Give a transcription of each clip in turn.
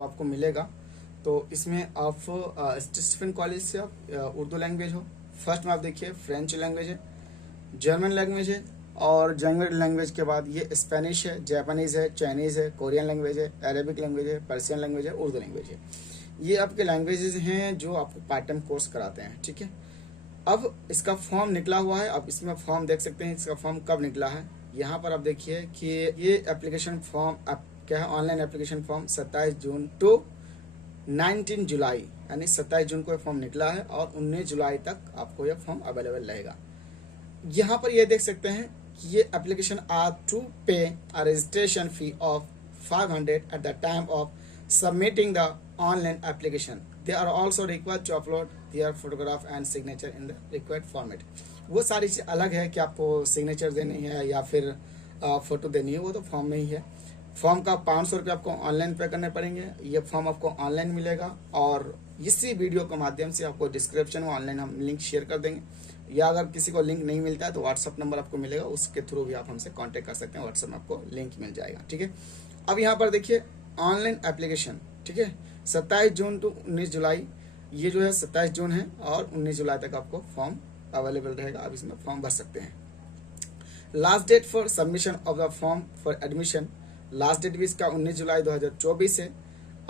आपको मिलेगा। तो इसमें आप स्टीफन कॉलेज से आप उर्दू लैंग्वेज हो, फर्स्ट में आप देखिए फ्रेंच लैंग्वेज है, जर्मन लैंग्वेज है, और जर्मन लैंग्वेज के बाद ये स्पेनिश है, जापानीज़ है, चाइनीज़ है, कोरियन लैंग्वेज है, अरेबिक लैंग्वेज है, पर्शियन लैंग्वेज है, उर्दू लैंग्वेज है। ये आपके लैंग्वेजेस हैं जो आपको पार्ट टाइम कोर्स कराते हैं, ठीक है। अब इसका फॉर्म निकला हुआ है, आप इसमें फॉर्म देख सकते हैं। इसका फॉर्म कब निकला है, यहाँ पर आप देखिए कि ये एप्लीकेशन फॉर्म आप क्या है, online application form 27 June to 19 July, यानी 27 जून को ये फॉर्म निकला है और 19 जुलाई तक आपको यह फॉर्म अवेलेबल रहेगा। यहाँ पर ये देख सकते हैं कि ये application are to pay a registration fee of 500 at the time of submitting the online application. They are also required to upload their photograph and signature in the required format. वो सारी चीज़ अलग है कि आपको सिग्नेचर देनी है या फिर फोटो देनी है, वो तो फॉर्म में ही है। फॉर्म का 500 रुपये आपको ऑनलाइन पे करने पड़ेंगे। ये फॉर्म आपको ऑनलाइन मिलेगा और इसी वीडियो के माध्यम से आपको डिस्क्रिप्शन में ऑनलाइन हम लिंक शेयर कर देंगे, या अगर किसी को लिंक नहीं मिलता है तो व्हाट्सअप नंबर आपको मिलेगा, उसके थ्रू भी आप हमसे कांटेक्ट कर सकते हैं। व्हाट्सअप में आपको लिंक मिल जाएगा, ठीक है। अब यहाँ पर देखिए ऑनलाइन एप्लीकेशन, ठीक है, 27 जून टू 19 जुलाई, ये जो है 27 जून है और 19 जुलाई तक आपको फॉर्म अवेलेबल रहेगा। आप इसमें फॉर्म भर सकते हैं। Last date for submission of the form for admission, last date भी इसका 19 जुलाई 2024 है।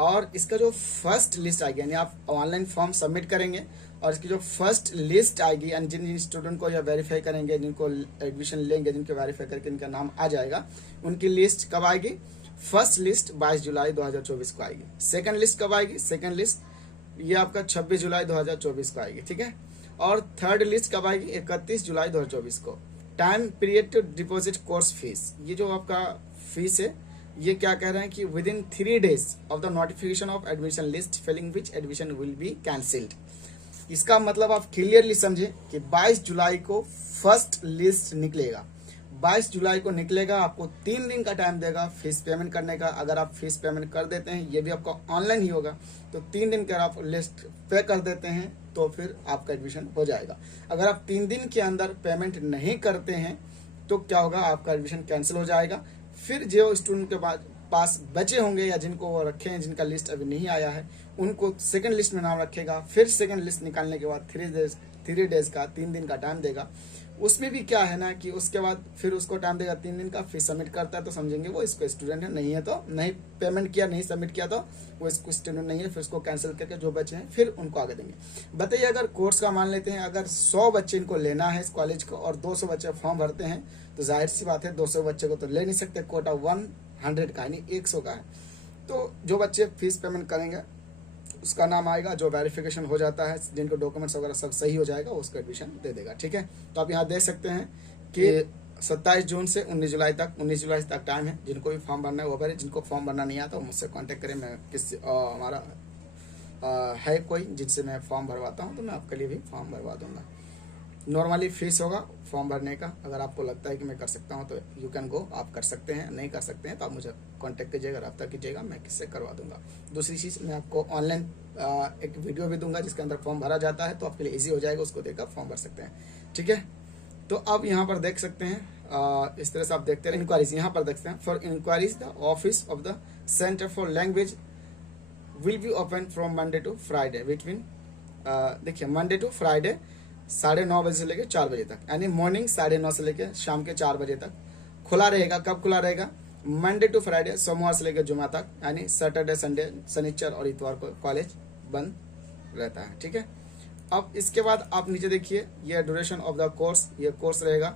और इसका जो फर्स्ट लिस्ट आएगी, यानी आप ऑनलाइन फॉर्म सबमिट करेंगे और इसकी जो फर्स्ट लिस्ट आएगी, यानी जिन जिन स्टूडेंट को यह वेरीफाई करेंगे, जिनको एडमिशन लेंगे, जिनके वेरीफाई करके इनका नाम आ जाएगा, उनकी लिस्ट कब आएगी? फर्स्ट लिस्ट 22 जुलाई 2024 को आएगी। सेकंड लिस्ट कब आएगी? सेकंड लिस्ट ये आपका 26 जुलाई 2024 को आएगी, ठीक है। और थर्ड लिस्ट कब आएगी? 31 जुलाई 2024 को। Time period to deposit course fees, ये जो आपका फीस है, ये क्या कह रहे हैं कि within 3 days of the notification of admission list filling which admission will be cancelled. इसका मतलब आप क्लियरली समझे कि 22 जुलाई को फर्स्ट लिस्ट निकलेगा। 22 जुलाई को निकलेगा, आपको 3 दिन का टाइम देगा फीस पेमेंट करने का। अगर आप फीस पेमेंट कर देते हैं, ये भी आपका ऑनलाइन ही होगा, तो 3 दिन का आप लिस्ट पे कर देते हैं तो फिर आपका एडमिशन हो जाएगा। अगर आप 3 दिन के अंदर पेमेंट नहीं करते हैं तो क्या होगा? आपका एडमिशन कैंसिल हो जाएगा। फिर जो स्टूडेंट के पास बचे होंगे या जिनको वो रखे हैं, जिनका लिस्ट अभी नहीं आया है, उनको सेकंड लिस्ट में नाम रखेगा। फिर सेकंड लिस्ट निकालने के बाद 3 डेज का 3 दिन का टाइम देगा। उसमें भी क्या है ना कि उसके बाद फिर उसको टाइम देगा 3 दिन का। फिर सबमिट करता है तो समझेंगे वो इसको स्टूडेंट है, नहीं है तो नहीं पेमेंट किया, नहीं सबमिट किया तो वो इसको स्टूडेंट नहीं है। फिर उसको कैंसिल करके जो बचे हैं फिर उनको आगे देंगे। बताइए, अगर कोर्स का मान लेते हैं, अगर 100 बच्चे इनको लेना है इस कॉलेज को और 200 बच्चे फॉर्म भरते हैं, तो जाहिर सी बात है 200 बच्चे को तो ले नहीं सकते। कोटा 100 का यानी 100 का है। तो जो बच्चे फीस पेमेंट करेंगे उसका नाम आएगा, जो वेरिफिकेशन हो जाता है, जिनको डॉक्यूमेंट्स वगैरह सब सही हो जाएगा, उसको एडमिशन दे देगा, ठीक है। तो आप यहाँ देख सकते हैं कि 27 जून से 19 जुलाई तक टाइम है। जिनको भी फॉर्म भरना है वो भरे, जिनको फॉर्म भरना नहीं आता वो मुझसे कांटेक्ट करें। मैं हमारा है कोई जिनसे मैं फॉर्म भरवाता हूँ, तो मैं आपके लिए भी फॉर्म भरवा दूंगा। नॉर्मली फीस होगा फॉर्म भरने का। अगर आपको लगता है कि मैं कर सकता हूं तो यू कैन गो, आप कर सकते हैं। नहीं कर सकते हैं तो आप मुझे कांटेक्ट कीजिएगा, रब्ता कीजिएगा, मैं किससे करवा दूंगा। दूसरी चीज़, मैं आपको ऑनलाइन एक वीडियो भी दूंगा जिसके अंदर फॉर्म भरा जाता है, तो आपके लिए ईजी हो जाएगा, उसको देखकर फॉर्म भर सकते हैं, ठीक है। तो अब यहाँ पर देख सकते हैं, इस तरह से आप देखते हैं। इंक्वायरीज यहाँ पर देखते हैं। For inquiries the office of the centre for language will be open from Monday to Friday between, देखिए मंडे टू फ्राइडे 9:30 बजे से लेकर 4 बजे तक, यानी मॉर्निंग 9:30 से लेकर शाम के 4 बजे तक खुला रहेगा। कब खुला रहेगा? मंडे टू फ्राइडे, सोमवार से लेकर जुमा तक, यानी सैटरडे संडे शनिचर और इतवार को कॉलेज बंद रहता है, ठीक है। अब इसके बाद आप नीचे देखिए, ये ड्यूरेशन ऑफ द कोर्स, ये कोर्स रहेगा।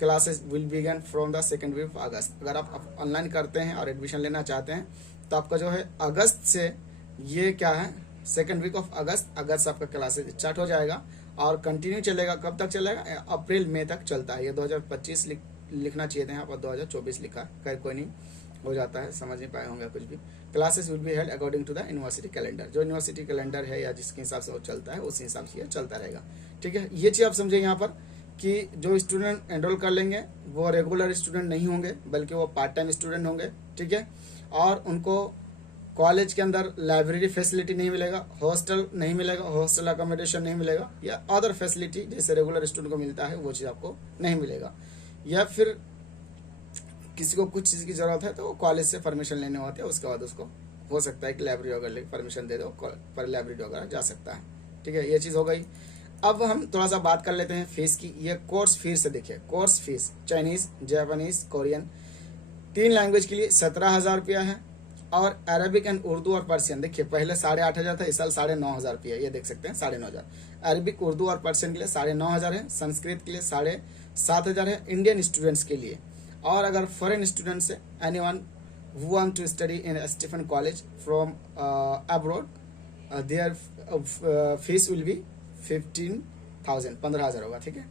Classes will begin from the second week of August. अगर आप ऑनलाइन करते हैं और एडमिशन लेना चाहते हैं तो आपका जो है अगस्त से, ये क्या है, सेकेंड वीक ऑफ अगस्त से आपका क्लासेज स्टार्ट हो जाएगा और कंटिन्यू चलेगा। कब तक चलेगा? अप्रैल मई तक चलता है। ये 2025 लिखना चाहिए था यहाँ पर, 2024 लिखा, खैर कोई नहीं, हो जाता है, समझ नहीं पाए होंगे कुछ भी। Classes will be held according to the university calendar. जो यूनिवर्सिटी कैलेंडर है या जिसके हिसाब से वो चलता है उसी हिसाब से ये चलता रहेगा, ठीक है। ये चीज़ आप समझे यहाँ पर कि जो स्टूडेंट एनरोल कर लेंगे वो रेगुलर स्टूडेंट नहीं होंगे, बल्कि वो पार्ट टाइम स्टूडेंट होंगे, ठीक है। और उनको कॉलेज के अंदर लाइब्रेरी फैसिलिटी नहीं मिलेगा, हॉस्टल नहीं मिलेगा, हॉस्टल अकोमोडेशन नहीं मिलेगा, या अदर फैसिलिटी जैसे रेगुलर स्टूडेंट को मिलता है वो चीज़ आपको नहीं मिलेगा। या फिर किसी को कुछ चीज़ की ज़रूरत है तो वो कॉलेज से परमिशन लेने होती है, उसके बाद उसको हो सकता है कि लाइब्रेरी वगैरह परमिशन दे दो, पर लाइब्रेरी वगैरह जा सकता है। ठीक है, ये चीज़ हो गई। अब हम थोड़ा सा बात कर लेते हैं फीस की। ये कोर्स फीस से देखिए, course fees Chinese, Japanese, Korean 3 language के लिए 17,000 रुपया है। और अरबिक एंड उर्दू और पर्शियन देखिए, पहले 8,500 था, इस साल 9,500 रुपया, ये देख सकते हैं 9,500। अरबिक, उर्दू और पर्शियन के लिए 9,500 है। संस्कृत के लिए 7,500 है इंडियन स्टूडेंट्स के लिए। और अगर फॉरेन स्टूडेंट्स है, anyone who want to study in Stephen College from abroad, their fees will be 15,000, 15,000 होगा। ठीक है,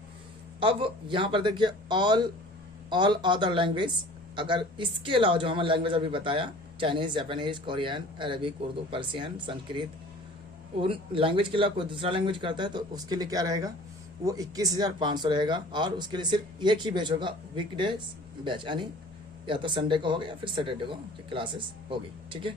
अब यहाँ पर देखिए ऑल अदर लैंग्वेज, अगर इसके अलावा जो हमारा लैंग्वेज अभी बताया, Chinese, Japanese, Korean, Arabic, Urdu, Persian, Sanskrit, उन लैंग्वेज के अलावा कोई दूसरा लैंग्वेज करता है तो उसके लिए क्या रहेगा, वो 21,500 रहेगा। और उसके लिए सिर्फ एक ही बैच होगा, वीकडेज बैच, यानी या तो संडे को होगा या फिर सैटरडे को क्लासेस होगी। ठीक है,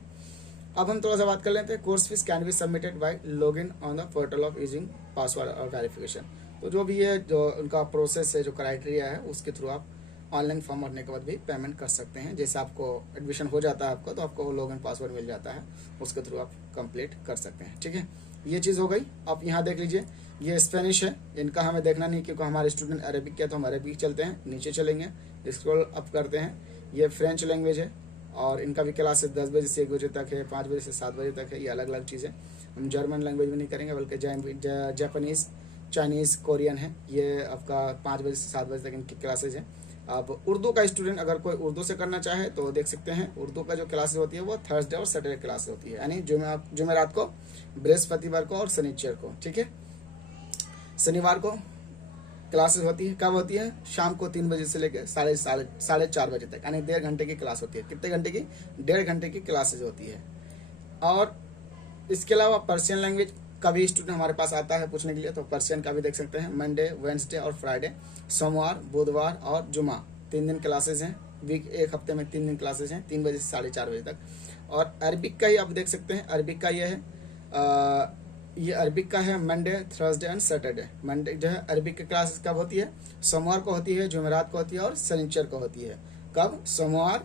अब हम थोड़ा सा बात कर लेते हैं। Course fees can be submitted by login on the portal of using password और वेरिफिकेशन। तो जो भी है, जो उनका प्रोसेस है, जो क्राइटेरिया है, उसके थ्रू आप ऑनलाइन फॉर्म भरने के बाद भी पेमेंट कर सकते हैं। जैसे आपको एडमिशन हो जाता है आपका, तो आपको लॉगिन पासवर्ड मिल जाता है, उसके थ्रू आप कंप्लीट कर सकते हैं। ठीक है, ये चीज़ हो गई। आप यहाँ देख लीजिए, ये स्पेनिश है, इनका हमें देखना नहीं क्योंकि हमारे स्टूडेंट अरेबिक के, तो हम अरेबिक चलते हैं, नीचे चलेंगे, स्क्रॉल अप करते हैं। ये फ्रेंच लैंग्वेज है और इनका भी क्लास 10 बजे से 1 बजे तक है, 5 बजे से 7 बजे तक है, ये अलग अलग चीज़ है। हम जर्मन लैंग्वेज भी नहीं करेंगे, बल्कि जापानीज़, चाइनीज़, कोरियन है, ये आपका 5 बजे से 7 बजे तक इनकी क्लासेज है। अब उर्दू का स्टूडेंट अगर कोई उर्दू से करना चाहे तो देख सकते हैं, उर्दू का जो क्लासेज होती है वो थर्सडे और सैटरडे क्लास होती है, यानी जुमेरात को, बृहस्पतिवार को और शनिचर को। ठीक है, शनिवार को क्लासेस होती है, कब होती है, शाम को 3 बजे से लेकर 4:30 बजे तक, यानी 1.5 घंटे की क्लास होती है। कितने घंटे की, 1.5 घंटे की क्लासेज होती है। और इसके अलावा पर्शियन लैंग्वेज का भी स्टूडेंट हमारे पास आता है पूछने के लिए, तो पर्शियन का भी देख सकते हैं। मंडे, वेडनेसडे और फ्राइडे, सोमवार, बुधवार और जुमा 3 दिन क्लासेज हैं। वीक, एक हफ्ते में 3 दिन क्लासेज हैं, 3 बजे से 4:30 बजे तक। और अरबिक का ही आप देख सकते हैं, अरबिक का ये है, ये अरबिक का है Monday, Thursday and Saturday. Monday जो है अरबिक की क्लास कब होती है, सोमवार को होती है, जुमेरात को होती है और शनिचर को होती है। कब, सोमवार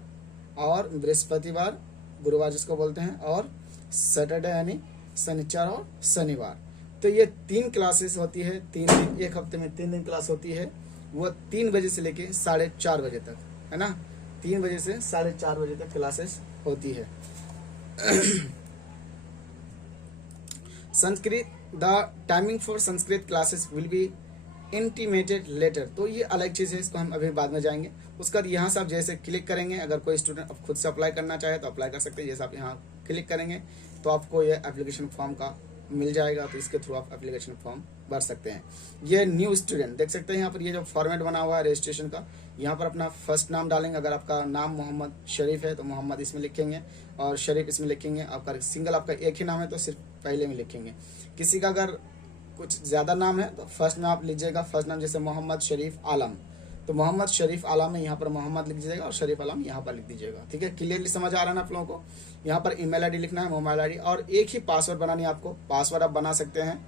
और बृहस्पतिवार, गुरुवार जिसको बोलते हैं, और सैटरडे यानी शनिचर और शनिवार। तो ये 3 क्लासेस होती है, 3 दिन, एक हफ्ते में 3 दिन क्लास होती है। वो 3 बजे से लेके 4:30 बजे तक, है ना, 3 बजे से 4:30 बजे तक क्लासेस होती है। Sanskrit, the timing for Sanskrit classes will be intimated later. तो ये अलग चीज़ है, इसको हम अभी बाद में जाएंगे। उसके बाद यहाँ से आप जैसे क्लिक करेंगे, अगर कोई स्टूडेंट अब खुद से अप्लाई करना चाहे तो अप्लाई कर सकते हैं। जैसे आप यहाँ क्लिक करेंगे तो आपको ये एप्लीकेशन फॉर्म का मिल जाएगा, तो इसके थ्रू आप एप्लीकेशन फॉर्म भर सकते हैं। ये न्यू स्टूडेंट देख सकते हैं, यहाँ पर ये जो फॉर्मेट बना हुआ है रजिस्ट्रेशन का, यहाँ पर अपना फर्स्ट नाम डालेंगे। अगर आपका नाम मोहम्मद शरीफ है तो मोहम्मद इसमें लिखेंगे, और शरीफ इसमें लिखेंगे। आपका सिंगल आपका एक ही नाम है तो सिर्फ पहले में लिखेंगे। किसी का अगर कुछ ज़्यादा नाम है तो फर्स्ट में आप लीजिएगा, फर्स्ट नाम जैसे मोहम्मद शरीफ आलम, तो मोहम्मद शरीफ आलम में यहाँ पर मोहम्मद लिख दीजिएगा और शरीफ आलम यहाँ पर लिख दीजिएगा। ठीक है, क्लियरली समझ आ रहा है ना आप लोगों को। यहाँ पर ईमेल आईडी लिखना है, मोबाइल आईडी, और एक ही पासवर्ड बनानी है आपको। पासवर्ड आप बना सकते हैं,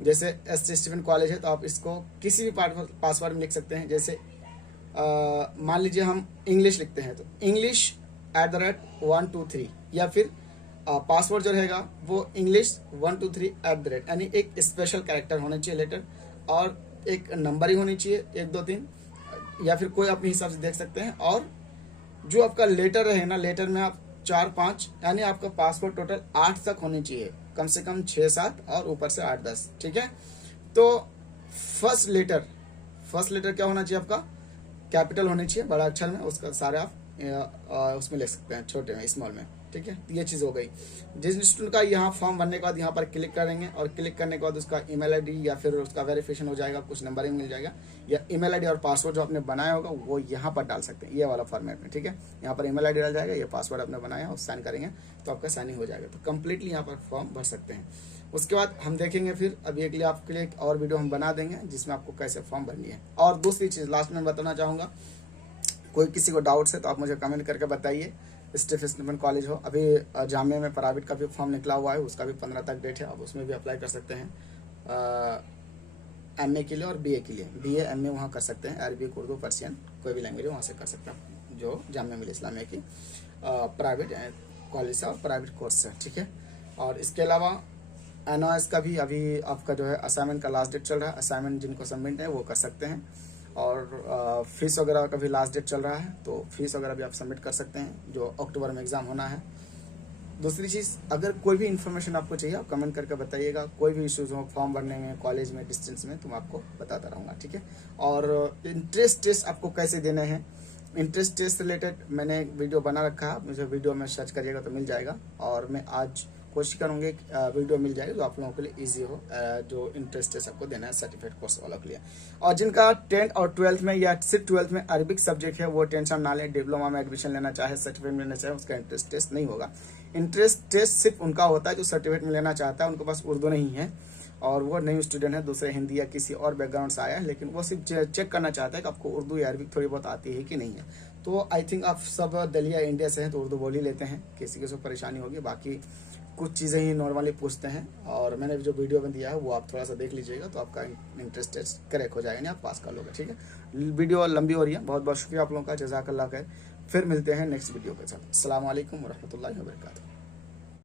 जैसे एस स्टीफन कॉलेज है तो आप इसको किसी भी पासवर्ड में लिख सकते हैं। जैसे मान लीजिए हम इंग्लिश लिखते हैं तो इंग्लिश @123, या फिर पासवर्ड जो रहेगा वो इंग्लिश 123 यानी एक स्पेशल कैरेक्टर होना चाहिए लेटर, और एक नंबर ही होनी चाहिए 1 2 3, या फिर कोई अपने हिसाब से देख सकते हैं। और जो आपका लेटर रहे ना, लेटर में आप 4 5, यानी आपका पासवर्ड टोटल 8 तक होनी चाहिए, कम से कम 6 7 और ऊपर से 8 10। ठीक है, तो फर्स्ट लेटर क्या होना चाहिए आपका, कैपिटल होनी चाहिए, बड़ा अक्षर में, उसका सारे आप उसमें ले सकते हैं, छोटे में, स्मॉल में। ठीक है, ये चीज़ हो गई। जिस स्टूडेंट का यहाँ फॉर्म भरने के बाद यहाँ पर क्लिक करेंगे, और क्लिक करने के बाद उसका ईमेल आईडी या फिर उसका वेरिफिकेशन हो जाएगा, कुछ नंबर ही मिल जाएगा, या ईमेल आईडी और पासवर्ड जो आपने बनाया होगा वो यहाँ पर डाल सकते हैं, ये वाला फॉर्मेट में। ठीक है, यहाँ पर ईमेल आईडी डाल जाएगा, ये पासवर्ड आपने बनाया और साइन करेंगे तो आपका साइनिंग हो जाएगा। तो कंप्लीटली यहाँ पर फॉर्म भर सकते हैं। उसके बाद हम देखेंगे, फिर अभी एक लिए आपके लिए एक और वीडियो हम बना देंगे जिसमें आपको कैसे फॉर्म भरनी है। और दूसरी चीज़ लास्ट में बताना चाहूँगा, कोई किसी को डाउट्स है तो आप मुझे कमेंट करके बताइए। स्टीफन कॉलेज हो, अभी जामिया में प्राइवेट का भी फॉर्म निकला हुआ है, उसका भी 15 तक डेट है, आप उसमें भी अप्लाई कर सकते हैं। MA के लिए और BA के लिए, BA MA वहाँ कर सकते हैं, अरबिक, उर्दू, पर्शियन, कोई भी लैंग्वेज वहाँ से कर सकते हैं, जो जामिया मिल्लिया इस्लामिया की प्राइवेट कॉलेज से और प्राइवेट कोर्स से, ठीक है। और इसके अलावा NOS का भी अभी आपका जो है असाइनमेंट का लास्ट डेट चल रहा है, असाइनमेंट जिनको सबमिट है वो कर सकते हैं। और फीस वगैरह का भी लास्ट डेट चल रहा है, तो फीस वगैरह भी आप सबमिट कर सकते हैं, जो अक्टूबर में एग्ज़ाम होना है। दूसरी चीज़, अगर कोई भी इन्फॉर्मेशन आपको चाहिए आप कमेंट करके बताइएगा, कोई भी इश्यूज़ हो फॉर्म भरने में, कॉलेज में, डिस्टेंस में, तो मैं आपको बताता रहूँगा, ठीक है। और इंटरेस्ट टेस्ट आपको कैसे देने हैं, इंटरेस्ट टेस्ट रिलेटेड मैंने एक वीडियो बना रखा है, मुझे वीडियो में सर्च करिएगा तो मिल जाएगा। और मैं आज कोशिश करूँगी वीडियो मिल जाएगी जो आप लोगों के लिए ईजी हो, जो इंटरेस्ट टेस्ट आपको देना है सर्टिफिकेट कोर्स वालों के लिए। और जिनका 10th और 12th में या सिर्फ 12th में अरबिक सब्जेक्ट है वो टेंशन ना लें, डिप्लोमा में एडमिशन लेना चाहे, सर्टिफिकेट लेना चाहे, उसका इंटरेस्ट टेस्ट नहीं होगा। इंटरेस्ट टेस्ट सिर्फ उनका होता है जो सर्टिफिकेट में लेना चाहता है, उनके पास उर्दू नहीं है और वो न्यू स्टूडेंट है, दूसरे हिंदी या किसी और बैकग्राउंड से आया है, लेकिन वो सिर्फ चेक करना चाहता है कि आपको उर्दू या अरबिक थोड़ी बहुत आती है कि नहीं है। तो आई थिंक आप सब दिल्ली या इंडिया से हैं तो उर्दू बोल ही लेते हैं, किसी किसी को परेशानी होगी, बाकी कुछ चीज़ें ही नॉर्मली पूछते हैं। और मैंने जो वीडियो में दिया है वो आप थोड़ा सा देख लीजिएगा तो आपका इंटरेस्ट टेस्ट करेक्ट हो जाएगा, नहीं आप पास कर लोगे, ठीक है। वीडियो लंबी हो रही है, बहुत बहुत शुक्रिया आप लोगों का, जज़ाकल्लाह खैर। फिर मिलते हैं नेक्स्ट वीडियो के साथ। अस्सलाम वालेकुम वरहमतुल्लाहि वबरकातुहू।